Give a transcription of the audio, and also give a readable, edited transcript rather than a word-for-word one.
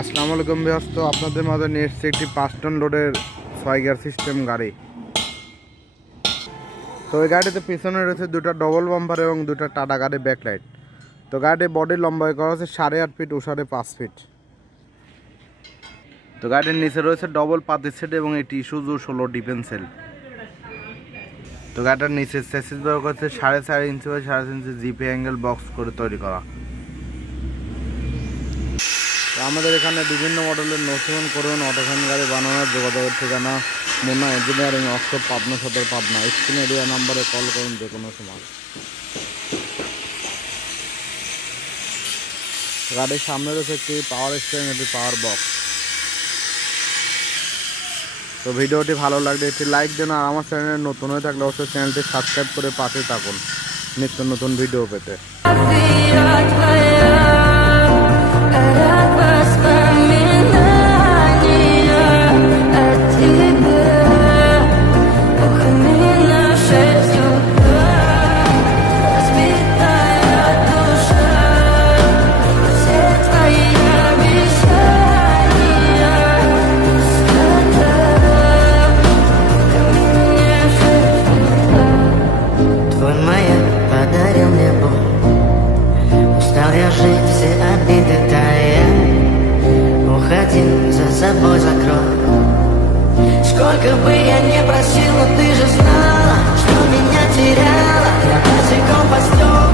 আসসালামু আলাইকুম ভিউয়ার্স, তো আপনাদের মাঝে নিয়ে এসেছে একটি 5 টন লোডের 6 গিয়ার সিস্টেম গাড়ি। তো এই গাড়িতে পিছনে রয়েছে দুটো ডবল বাম্পার এবং দুটো টাটা গাড়ি ব্যাকলাইট। তো গাড়ির বডি লম্বাই করা হচ্ছে 8.5 ফিট ও 5.5 ফিট। তো গাড়ির নিচে রয়েছে ডবল পাতি সেট এবং এটি ইস্যুজু 16 ডিফেন্সেল। তো গাড়িটার নিচে চেসিস ব্যবহার করছে 4.5 inch by 4.5 inch GP angle box করে তৈরি করা। তো আমাদের এখানে বিভিন্ন মডেলের নতুন করুন অটোফ্যান গাড়ি বানানোর যোগাযোগের ঠিকানা মুন্না ইঞ্জিনিয়ারিং ওয়ার্কশপ, পাবনা সদর, পাবনা। স্ক্রিন এরিয়া নাম্বারে কল করুন যে কোনো সময়। গাড়ির সামনে রয়েছে একটি পাওয়ার স্টিয়ারিং, একটি পাওয়ার বক্স। তো ভিডিওটি ভালো লাগলে একটি লাইক দিন, আর আমার চ্যানেলে নতুন হয়ে থাকলে অবশ্যই চ্যানেলটি সাবস্ক্রাইব করে পাশে থাকুন নিত্য নতুন ভিডিও পেতে। Все обиды тая, уходи, за собой закрой. Сколько бы я не просил, но ты же знала, что меня теряла. Я босиком по стеклу.